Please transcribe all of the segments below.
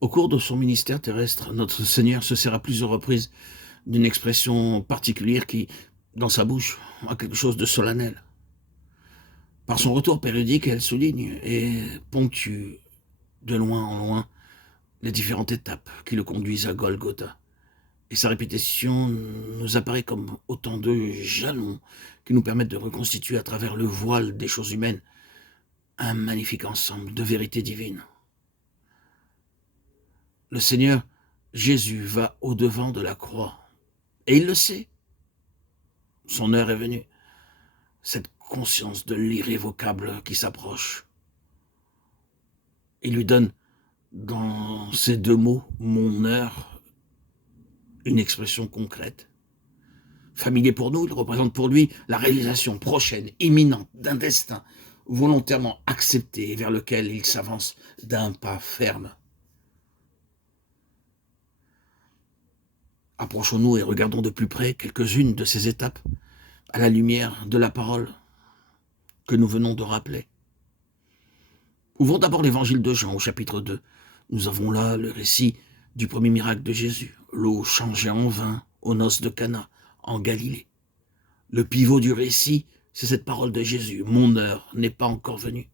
Au cours de son ministère terrestre, notre Seigneur se sert à plusieurs reprises d'une expression particulière qui, dans sa bouche, a quelque chose de solennel. Par son retour périodique, elle souligne et ponctue de loin en loin les différentes étapes qui le conduisent à Golgotha. Et sa répétition nous apparaît comme autant de jalons qui nous permettent de reconstituer à travers le voile des choses humaines un magnifique ensemble de vérités divines. Le Seigneur Jésus va au-devant de la croix. Et il le sait. Son heure est venue. Cette conscience de l'irrévocable qui s'approche. Il lui donne, dans ces deux mots, mon heure, une expression concrète. Familier pour nous, il représente pour lui la réalisation prochaine, imminente, d'un destin volontairement accepté et vers lequel il s'avance d'un pas ferme. Approchons-nous et regardons de plus près quelques-unes de ces étapes à la lumière de la parole que nous venons de rappeler. Ouvrons d'abord l'évangile de Jean au chapitre 2. Nous avons là le récit du premier miracle de Jésus, l'eau changée en vin aux noces de Cana, en Galilée. Le pivot du récit, c'est cette parole de Jésus, « Mon heure n'est pas encore venue ».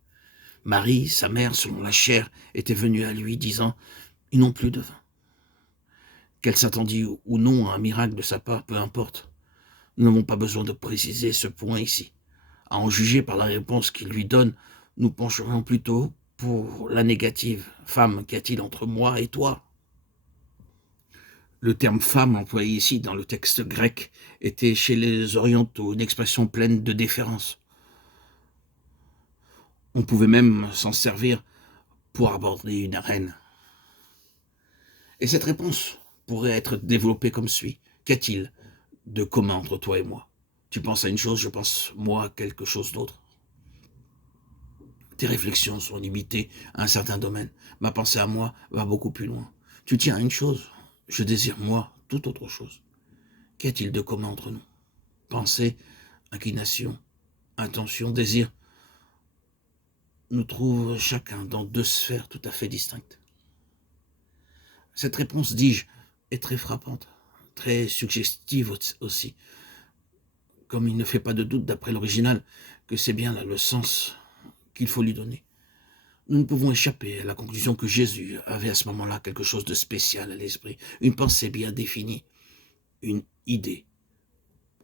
Marie, sa mère, selon la chair, était venue à lui, disant « Ils n'ont plus de vin ». Qu'elle s'attendit ou non à un miracle de sa part, peu importe. Nous n'avons pas besoin de préciser ce point ici. À en juger par la réponse qu'il lui donne, nous pencherons plutôt pour la négative. « Femme, qu'y a-t-il entre moi et toi ?» Le terme « femme » employé ici dans le texte grec était chez les orientaux une expression pleine de déférence. On pouvait même s'en servir pour aborder une reine. Et cette réponse pourrait être développée comme suit. Qu'y a-t-il de commun entre toi et moi? Tu penses à une chose, je pense, moi, à quelque chose d'autre. Tes réflexions sont limitées à un certain domaine. Ma pensée à moi va beaucoup plus loin. Tu tiens à une chose, je désire, moi, toute autre chose. Qu'y a-t-il de commun entre nous? Pensée, inclination, intention, désir nous trouvent chacun dans deux sphères tout à fait distinctes. Cette réponse, dis-je, est très frappante, très suggestive aussi, comme il ne fait pas de doute d'après l'original que c'est bien là le sens qu'il faut lui donner. Nous ne pouvons échapper à la conclusion que Jésus avait à ce moment-là quelque chose de spécial à l'esprit, une pensée bien définie, une idée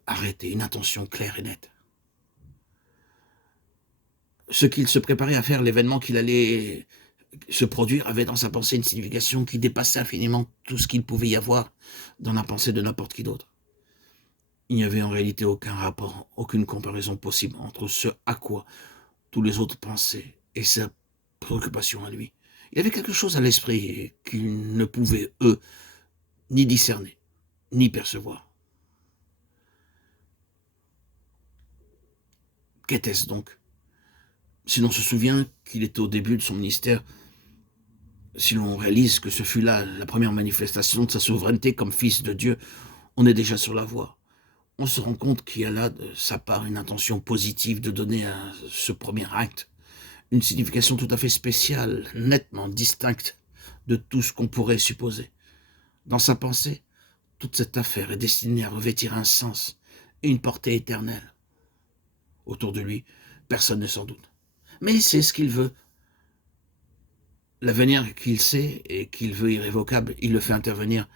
arrêtée, une intention claire et nette. Ce qu'il se préparait à faire, l'événement qu'il allait se produire, avait dans sa pensée une signification qui dépassait infiniment tout ce qu'il pouvait y avoir dans la pensée de n'importe qui d'autre. Il n'y avait en réalité aucun rapport, aucune comparaison possible entre ce à quoi tous les autres pensaient et sa préoccupation à lui. Il y avait quelque chose à l'esprit qu'ils ne pouvaient, eux, ni discerner, ni percevoir. Qu'était-ce donc? Si l'on se souvient qu'il était au début de son ministère, si l'on réalise que ce fut là la première manifestation de sa souveraineté comme fils de Dieu, on est déjà sur la voie. On se rend compte qu'il y a là de sa part une intention positive de donner à ce premier acte une signification tout à fait spéciale, nettement distincte de tout ce qu'on pourrait supposer. Dans sa pensée, toute cette affaire est destinée à revêtir un sens et une portée éternelle. Autour de lui, personne ne s'en doute. Mais c'est ce qu'il veut. L'avenir qu'il sait et qu'il veut irrévocable, il le fait intervenir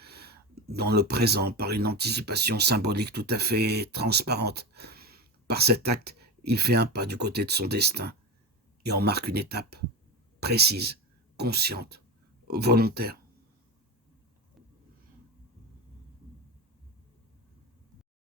dans le présent par une anticipation symbolique tout à fait transparente. Par cet acte, il fait un pas du côté de son destin et en marque une étape précise, consciente, volontaire.